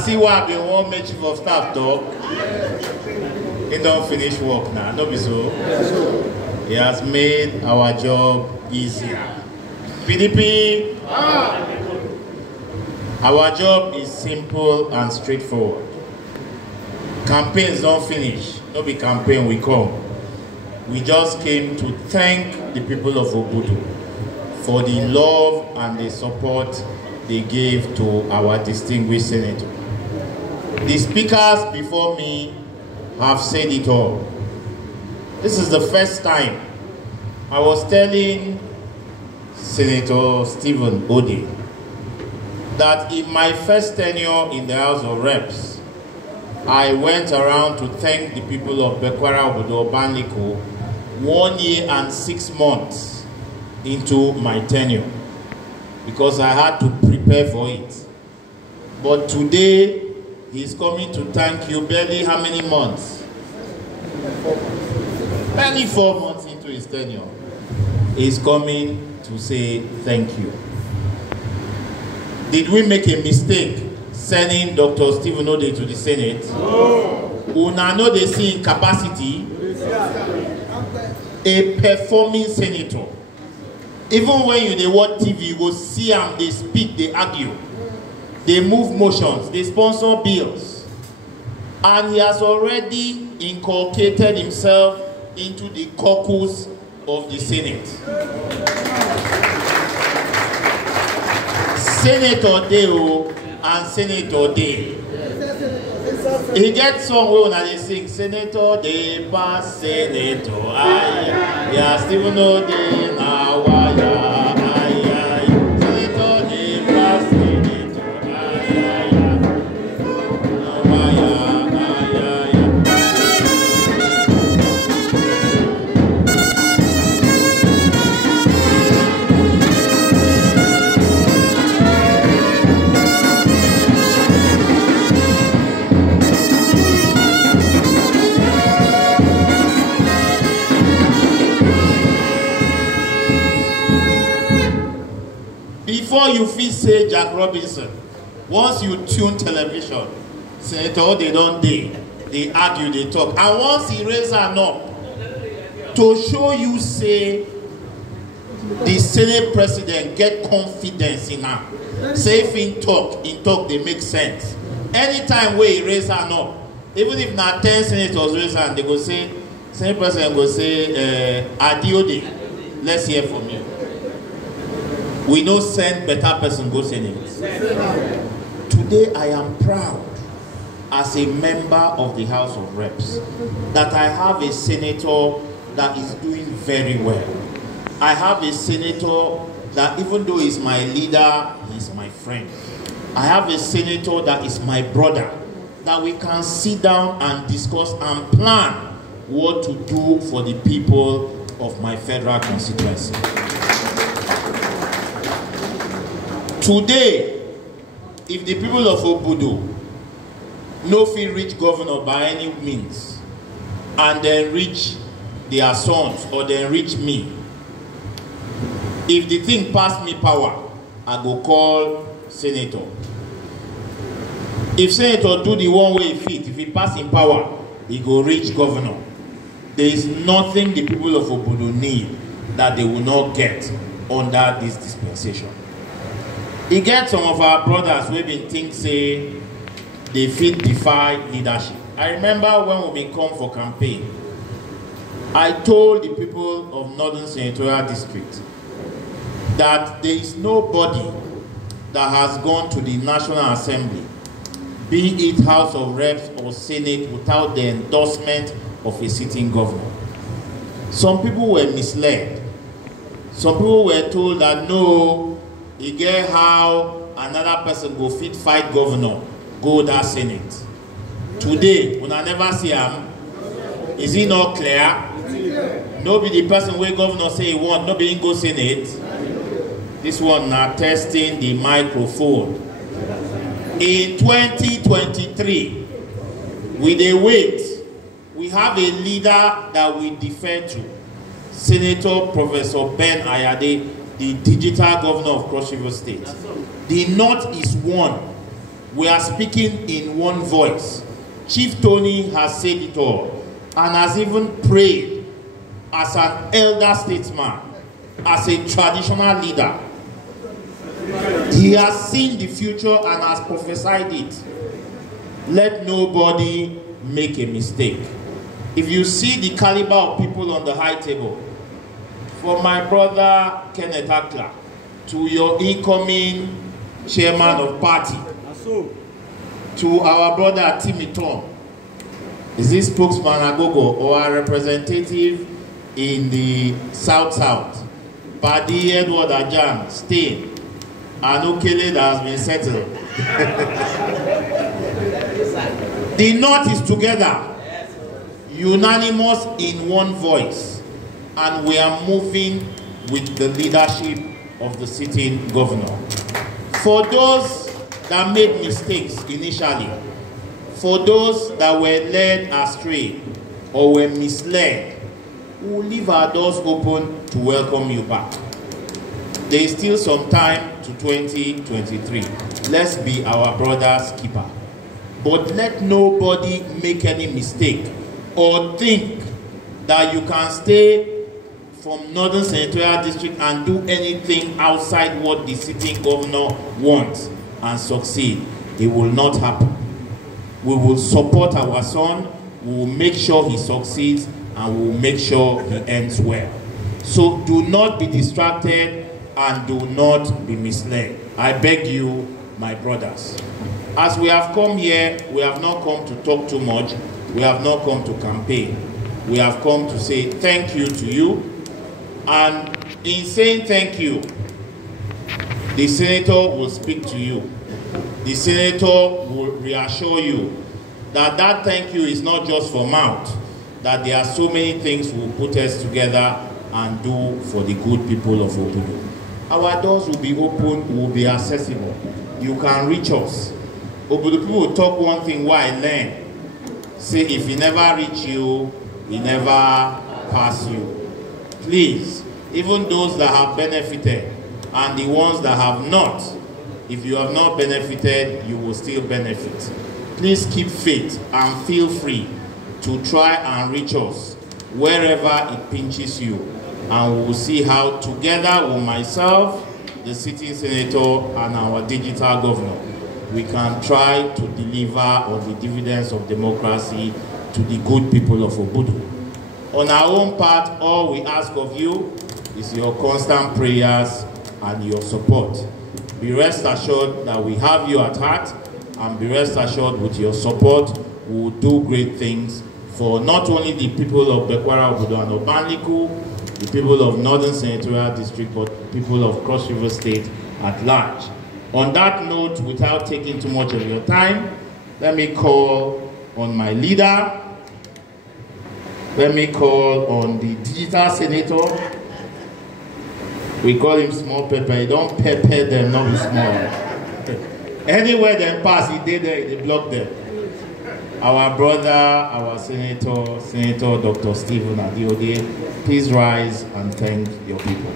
see why I've been one make chief of staff talk. He don't finish work now, not be so. He has made our job easier. PDP, our job is simple and straightforward. Campaigns don't finish. No be campaign we come. We just came to thank the people of Obudu for the love and the support they gave to our distinguished senator. The speakers before me have said it all. This is the first time I was telling Senator Stephen Ode that in my first tenure in the House of Reps, I went around to thank the people of Bekwara Obodo Obanliko 1 year and 6 months into my tenure because I had to prepare for it. But today, he's coming to thank you barely how many months? Barely 4 months into his tenure. He's coming to say thank you. Did we make a mistake sending Dr. Stephen Ode to the Senate? Una know they see in capacity a performing senator. Even when you dey watch TV, you go see them, they speak, they argue. They move motions, they sponsor bills. And he has already inculcated himself into the caucus of the Senate. Senator Deo and Senator Day. He gets song where when they sing Senator Day pass Senator Aye. Yeah, Stephen Ode now Senator Day pass Senator Before you feel say Jack Robinson, once you tune television, Senator, they don't they argue, they talk. And once he raises an up to show you say the Senate president get confidence in him. Say if in talk they make sense. Anytime where he raise an up, even if not 10 senators raise hand, they go say, Senate president go say, Adiode, let's hear from you. We don't send better person go Senate. Today I am proud as a member of the House of Reps that I have a senator that is doing very well. I have a senator that even though he's my leader, he's my friend. I have a senator that is my brother, that we can sit down and discuss and plan what to do for the people of my federal constituency. Today, if the people of Obudu no fit reach governor by any means, and then reach their sons or then reach me, if the thing pass me power, I go call senator. If senator do the one way he fit, if he pass in power, he go reach governor. There is nothing the people of Obudu need that they will not get under this dispensation. He gets some of our brothers who been think say they fit defy leadership. I remember when we been come for campaign, I told the people of Northern Senatorial District that there is nobody that has gone to the National Assembly, be it House of Reps or Senate, without the endorsement of a sitting governor. Some people were misled. Some people were told that no, you get how another person go fit fight governor, go that Senate. Today, when I never see him, is he not clear? Nobody the person where governor say he want, nobody go Senate. This one now testing the microphone. In 2023, we dey wait. We have a leader that we defer to, Senator Professor Ben Ayade, the digital governor of Cross River State. The North is one. We are speaking in one voice. Chief Tony has said it all and has even prayed as an elder statesman, as a traditional leader. He has seen the future and has prophesied it. Let nobody make a mistake. If you see the caliber of people on the high table, from my brother Kenneth Akla to your incoming chairman of party, to our brother Timmy Tom, is this spokesman Agogo or our representative in the South, Paddy Edward Ajang, Stain, and Okele that has been settled. The North is together, unanimous in one voice, and we are moving with the leadership of the sitting governor. For those that made mistakes initially, for those that were led astray or were misled, we will leave our doors open to welcome you back. There is still some time to 2023. Let's be our brother's keeper. But let nobody make any mistake or think that you can stay from Northern Senatorial District and do anything outside what the sitting governor wants and succeed. It will not happen. We will support our son, we will make sure he succeeds, and we will make sure he ends well. So do not be distracted and do not be misled. I beg you, my brothers. As we have come here, we have not come to talk too much. We have not come to campaign. We have come to say thank you to you. And in saying thank you, the senator will speak to you. The senator will reassure you that that thank you is not just for mouth, that there are so many things we'll put us together and do for the good people of Obudu. Our doors will be open, will be accessible. You can reach us. Obudu people will talk one thing while I learn. Say, if he never reach you, he never pass you. Please, even those that have benefited and the ones that have not, if you have not benefited, you will still benefit. Please keep faith and feel free to try and reach us wherever it pinches you. And we will see how together with myself, the sitting senator, and our digital governor, we can try to deliver on the dividends of democracy to the good people of Obudu. On our own part, all we ask of you is your constant prayers and your support. Be rest assured that we have you at heart, and be rest assured with your support, we will do great things for not only the people of Bekwara, Obudu, and Obanliku, the people of Northern Senatorial District, but people of Cross River State at large. On that note, without taking too much of your time, let me call on my leader. Let me call on the digital senator. We call him Small Pepper. You don't pepper them, not be small. Anywhere they pass, he did there, they block them. Our brother, our senator, Senator Dr. Stephen Adeode, please rise and thank your people.